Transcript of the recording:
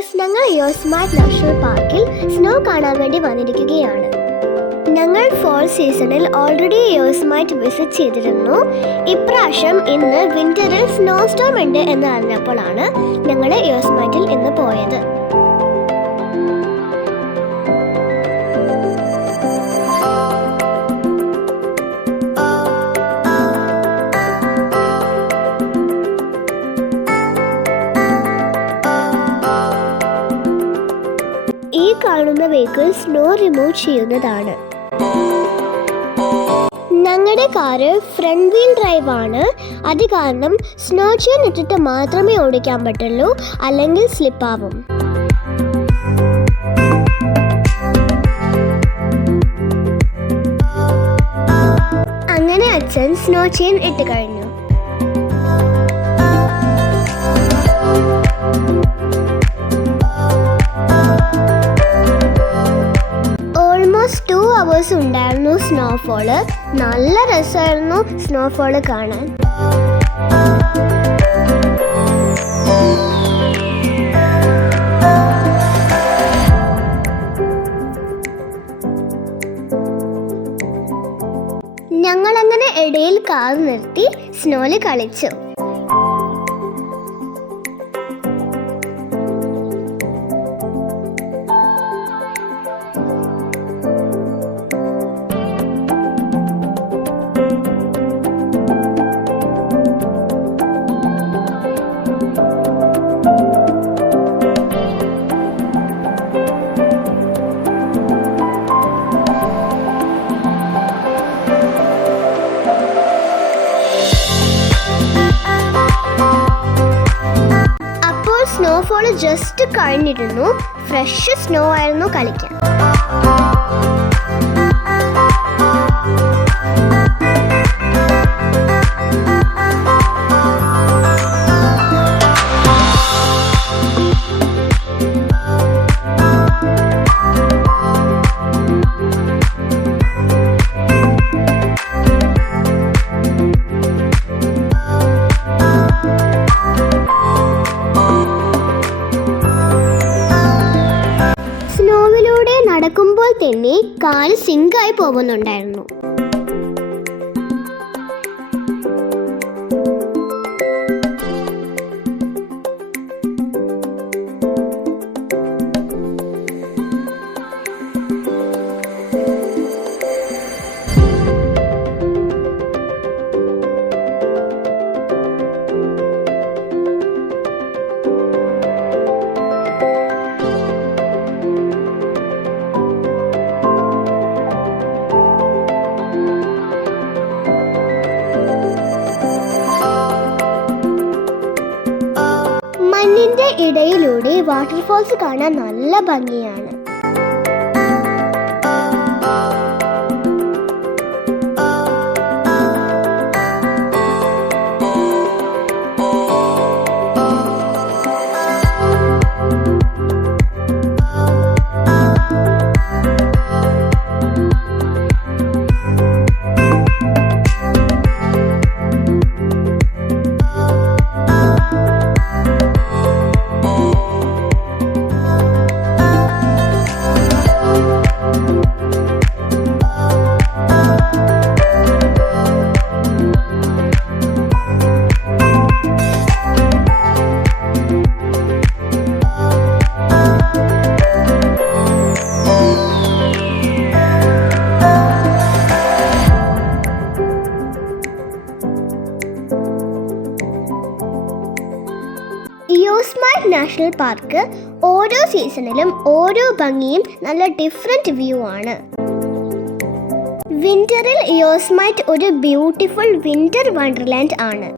Guys, ഞങ്ങൾ യോസ്മൈറ്റ് national പാർക്കിൽ snow കാണാൻ വേണ്ടി വന്നിരിക്കുകയാണ്. ഞങ്ങൾ ഫോൾ സീസണിൽ ഓൾറെഡി യോസ്മൈറ്റ് വിസിറ്റ് ചെയ്തിരുന്നു. ഇപ്രാവശ്യം ഇന്ന് വിന്ററിൽ സ്നോ സ്റ്റോം ഉണ്ട് എന്ന് അറിഞ്ഞപ്പോഴാണ് ഞങ്ങൾ യോസ്മൈറ്റിൽ ഇന്ന് പോയത്. ഈ കാണുന്ന വെഹിക്കിൾ സ്നോ റിമൂവ് ചെയ്യുന്നതാണ്. ഞങ്ങളുടെ കാറ് ഫ്രണ്ട് വീൽ ഡ്രൈവ് ആണ്. അത് കാരണം സ്നോ ചെയിൻ ഇട്ടിട്ട് മാത്രമേ ഓടിക്കാൻ പറ്റുള്ളൂ, അല്ലെങ്കിൽ സ്ലിപ്പ് ആവും. അങ്ങനെ അച്ഛൻ സ്നോ ചെയിൻ ഇട്ട് കഴിഞ്ഞു. ഓൾമോസ്റ്റ് 2 hours ഉണ്ടായിരുന്നു സ്നോഫോള്. നല്ല രസമായിരുന്നു സ്നോഫോള് കാണാൻ. ഞങ്ങളങ്ങനെ ഇടയിൽ കാർ നിർത്തി സ്നോയിൽ കളിച്ചു. സ്നോഫോള് ജസ്റ്റ് കഴിഞ്ഞിരുന്നു. ഫ്രഷ് സ്നോ ആയിരുന്നു കളിക്കാൻ. നടക്കുമ്പോൾ തന്നെ കാല് സിങ്കായി പോകുന്നുണ്ടായിരുന്നു. മഞ്ഞിന്റെ ഇടയിലൂടെ വാട്ടർഫോൾസ് കാണാൻ നല്ല ഭംഗിയാണ്. യോസ്മൈറ്റ് നാഷണൽ പാർക്ക് ഓരോ സീസണിലും ഓരോ ഭംഗിയും നല്ല ഡിഫറെന്റ് വ്യൂ ആണ്. വിന്ററിൽ യോസ്മൈറ്റ് ഒരു ബ്യൂട്ടിഫുൾ വിന്റർ വണ്ടർലാൻഡ് ആണ്.